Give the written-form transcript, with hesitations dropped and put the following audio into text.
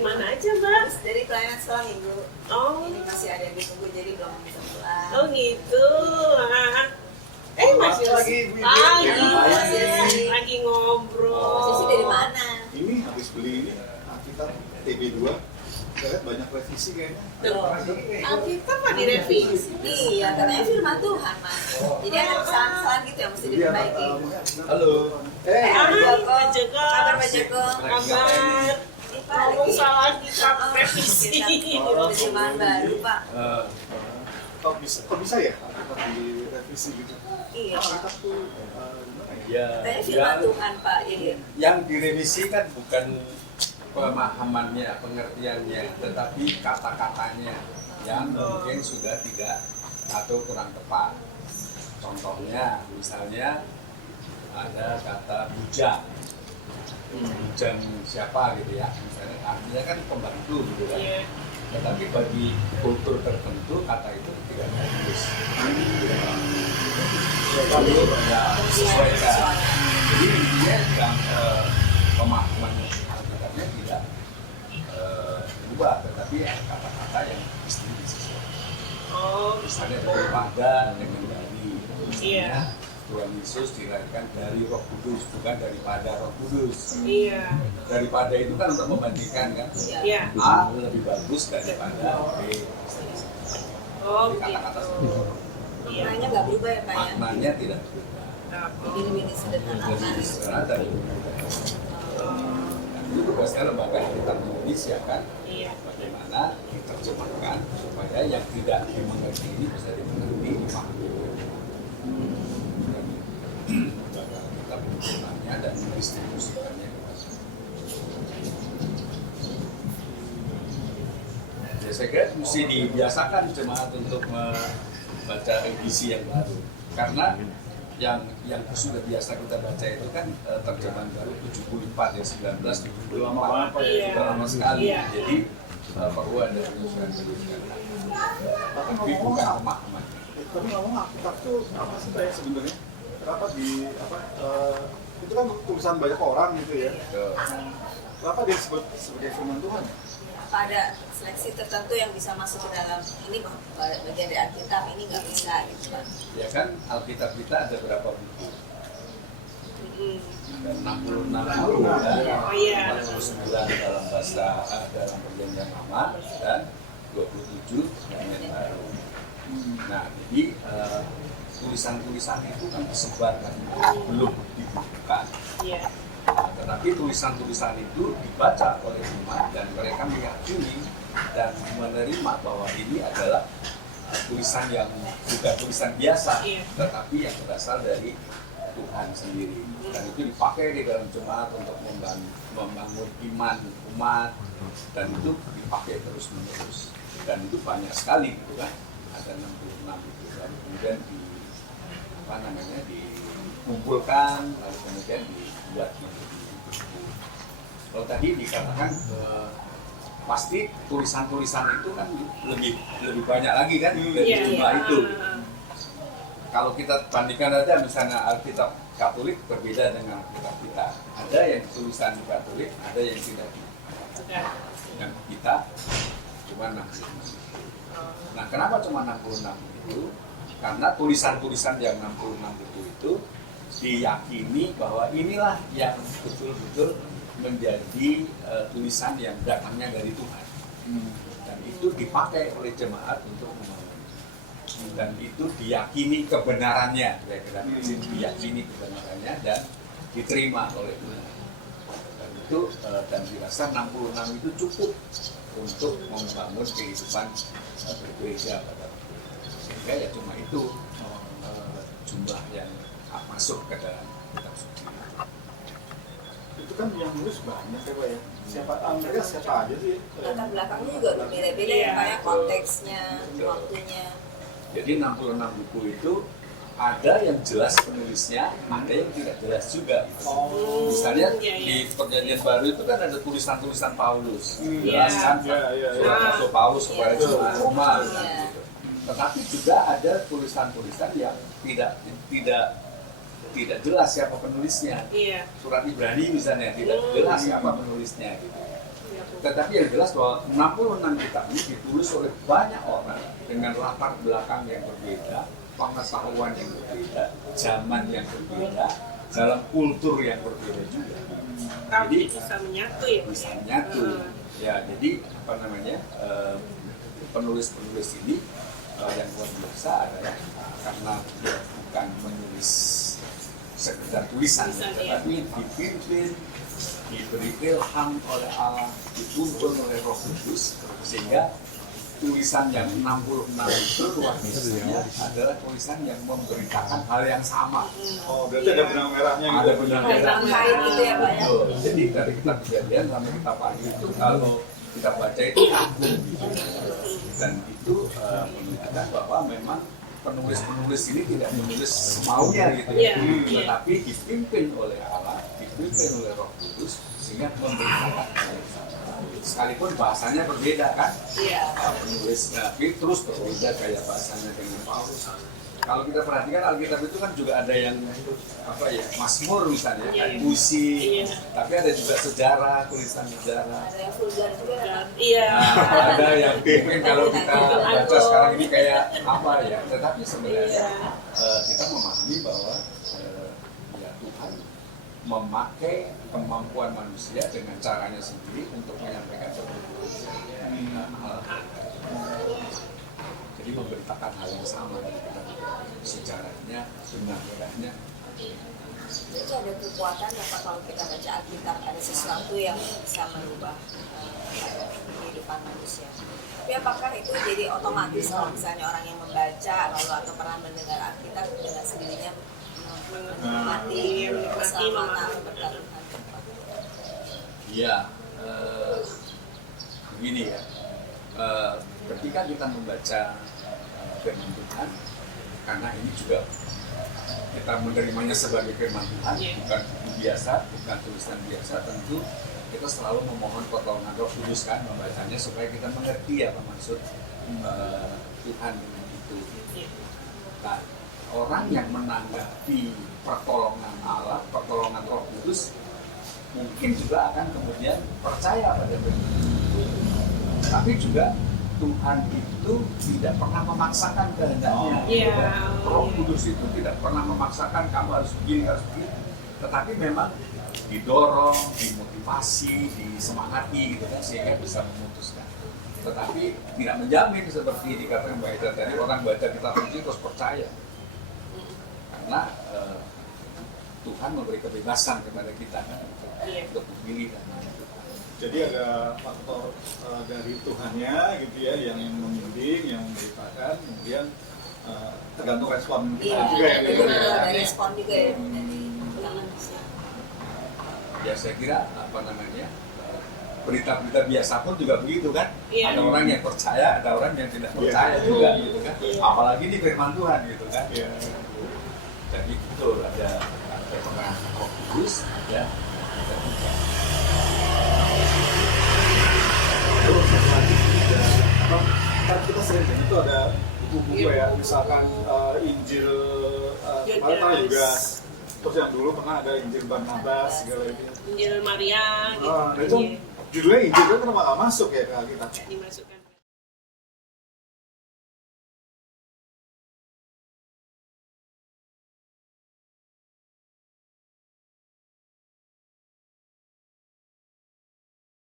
dari mana aja, Mbak? Dari pelayanan sekolah minggu. Oh. Ini masih ada yang ditunggu jadi belum bisa pulang. Oh gitu. Masih lagi lagi ngobrol. Sisi dari mana? Ini habis beli ini Alkitab TB2. Saya lihat banyak revisi kayaknya. Alkitab apa direvisi? Iya, katanya firman Tuhan, Mas. Jadi ada kesalahan-kesalahan gitu yang mesti diperbaiki. Halo. Pak Joko. Kabar Pak Joko? Kabar. Ngomong salah Alkitab revisi. Terjemahan baru, Pak. Kok bisa ya Alkitab direvisi gitu? Iya, Pak. Alkitab tuh Ya, Katanya firman Tuhan, Pak. Jadi yang direvisi kan bukan pemahamannya, pengertiannya, tetapi kata-katanya yang mungkin sudah tidak atau kurang tepat. Contohnya, misalnya ada kata bujang, bujang siapa gitu ya, misalnya artinya kan pembantu gitu kan. Iya. Tetapi bagi kultur tertentu kata itu tidak bagus. Ya, sesuaikan. Jadi intinya yang pemahaman Alkitabnya tidak berubah, tetapi kata-kata yang mesti disesuaikan. Oh, Misalnya daripada dengan dari, Iya. Tuhan Yesus dilahirkan dari Roh Kudus, bukan daripada Roh Kudus. iya. Daripada itu kan untuk membandingkan kan. Iya. A lebih bagus daripada B. Oh, Jadi kata-kata gitu. seperti itu. Iya. maknanya nggak berubah ya, Pak ya? Maknanya tidak berubah. Jadi lebih sederhana. Jadi sebenarnya dari itu tugasnya lembaga Alkitab Indonesia kan, Iya. bagaimana diterjemahkan supaya yang tidak dimengerti ini bisa dimengerti, dipahami. Lembaga Alkitab menerjemahnya dan mendistribusikannya. Ya, saya kira mesti dibiasakan jemaat untuk membaca edisi yang baru, karena yang sudah biasa kita baca itu kan terjemahan baru 74 ya, 1974. Lama banget, Pak, ya? Sudah lama sekali. Iya. Jadi perlu ada penyesuaian. Tapi bukan pemahaman. Tapi ngomong Alkitab tuh apa sih Pak ya sebenarnya? Kenapa itu kan tulisan banyak orang gitu ya? Kenapa dia disebut sebagai firman Tuhan? Apa ada seleksi tertentu yang bisa masuk ke dalam ini bagian dari Alkitab, ini nggak bisa gitu, Pak? Ya kan Alkitab kita ada berapa buku? Ada 66 buku dan Oh, iya. 49 dalam bahasa dalam perjanjian lama dan 27 perjanjian baru. Nah, jadi tulisan-tulisan itu kan tersebar kan, belum dibukukan. Iya. Tetapi tulisan-tulisan itu dibaca oleh umat dan mereka meyakini dan menerima bahwa ini adalah tulisan yang bukan tulisan biasa, Iya. tetapi yang berasal dari Tuhan sendiri. Dan itu dipakai di dalam jemaat untuk membangun iman umat, dan itu dipakai terus-menerus. Dan itu banyak sekali gitu kan. Ada 66 itu, lalu kemudian dikumpulkan, lalu kemudian dibuat menjadi buku. Kalau tadi dikatakan pasti tulisan-tulisan itu kan lebih banyak lagi kan dari Iya. jumlah itu. Iya. Kalau kita bandingkan aja misalnya Alkitab Katolik berbeda dengan Alkitab kita. Ada yang tulisan di Katolik, ada yang tidak. Sudah. Yang kita cuma 66. Nah, kenapa cuma 66 itu? Karena tulisan-tulisan yang 66 itu diyakini bahwa inilah yang betul-betul menjadi tulisan yang datangnya dari Tuhan. Dan itu dipakai oleh jemaat untuk membangun. Dan itu diyakini kebenarannya, kira-kira diyakini kebenarannya dan diterima oleh Tuhan. Dan itu dan dirasa 66 itu cukup untuk membangun kehidupan bergereja pada waktu itu. Sehingga ya cuma itu jumlah yang masuk ke dalam kitab suci. Itu kan yang nulis banyak ya Pak ya? Mereka siapa aja sih? Latar belakangnya juga berbeda-beda ya, Pak ya, konteksnya, waktunya. Jadi 66 buku itu ada yang jelas penulisnya, ada yang tidak jelas juga. Misalnya di Perjanjian Baru itu kan ada tulisan-tulisan Paulus, jelas kan? Surat Rasul Paulus kepada jemaat Roma. Tetapi juga ada tulisan-tulisan yang tidak jelas siapa penulisnya. Iya. Surat Ibrani misalnya tidak jelas siapa penulisnya. Gitu. Tetapi yang jelas bahwa 66 kitab ini ditulis oleh banyak orang dengan latar belakang yang berbeda, pengetahuan yang berbeda, zaman yang berbeda, dalam kultur yang berbeda juga. Tapi Jadi bisa menyatu ya. bisa menyatu. Ya, jadi apa namanya, penulis-penulis ini yang luar biasa adalah karena dia bukan menulis sekedar tulisan, tetapi dipimpin, diberi ilham oleh Allah, dituntun oleh Roh Kudus, sehingga tulisan yang 66 itu luar biasanya adalah tulisan yang memberitakan hal yang sama. Oh, berarti ada benang merahnya gitu. Ada benang merahnya. Kain gitu ya, Pak ya. Betul. Jadi dari kitab Kejadian sampai kitab Wahyu itu kalau kita baca itu agung, dan itu menunjukkan bahwa memang penulis-penulis ini tidak menulis semaunya gitu ya, tetapi dipimpin oleh Allah, dipimpin oleh Roh Kudus, sehingga memberitakan hal yang sama. Sekalipun bahasanya berbeda kan, penulis Petrus berbeda gaya bahasanya dengan Paulus. Kalau kita perhatikan Alkitab itu kan juga ada yang apa ya, Mazmur misalnya, puisi, tapi ada juga sejarah, tulisan sejarah. Ada yang vulgar juga kan? Iya. Nah, ada yang mungkin kalau kita baca sekarang ini kayak apa ya, tetapi sebenarnya kita memahami bahwa ya Tuhan memakai kemampuan manusia dengan caranya sendiri untuk menyampaikan hal. Jadi memberitakan hal yang sama, sejarahnya, benang-benangnya. Itu ada kekuatan ya Pak, kalau kita baca Alkitab ada sesuatu yang bisa merubah kehidupan manusia. Tapi apakah itu jadi otomatis kalau misalnya orang yang membaca lalu atau pernah mendengar Alkitab dengan sendirinya menikmati keselamatan berkat Tuhan? Iya, begini ya. Ketika kita membaca firman Tuhan, karena ini juga kita menerimanya sebagai firman Tuhan, bukan buku biasa, bukan tulisan biasa, tentu kita selalu memohon pertolongan Roh Kudus kan membacanya supaya kita mengerti apa maksud Tuhan dengan itu. Nah, orang yang menanggapi pertolongan Allah, pertolongan Roh Kudus, mungkin juga akan kemudian percaya pada firman Tuhan. Tapi juga Tuhan itu tidak pernah memaksakan kehendaknya. Roh Kudus itu tidak pernah memaksakan kamu harus begini, harus begini. Tetapi memang didorong, dimotivasi, disemangati gitu kan, sehingga bisa memutuskan. Tetapi tidak menjamin seperti dikatakan Mbak Ida tadi, orang baca kitab suci terus percaya. Karena Tuhan memberi kebebasan kepada kita kan, untuk memilih dan menentukan. Jadi ada faktor dari Tuhannya gitu ya, yang membimbing, yang memberitakan, kemudian tergantung respon kita juga ya. Ada respon juga ya dari manusia. Ya saya kira apa namanya, berita-berita biasa pun juga begitu kan. Ada orang yang percaya, ada orang yang tidak percaya juga gitu kan. Apalagi di firman Tuhan gitu kan. Jadi betul ada peran Roh Kudus, ada kan kita sering itu ada buku-buku ya, misalkan Injil Yudas, terus yang dulu pernah ada Injil Barnabas segala itu. Injil Maria gitu. Nah itu judulnya Injil itu kenapa nggak masuk ya ke Alkitab? Dimasukkan.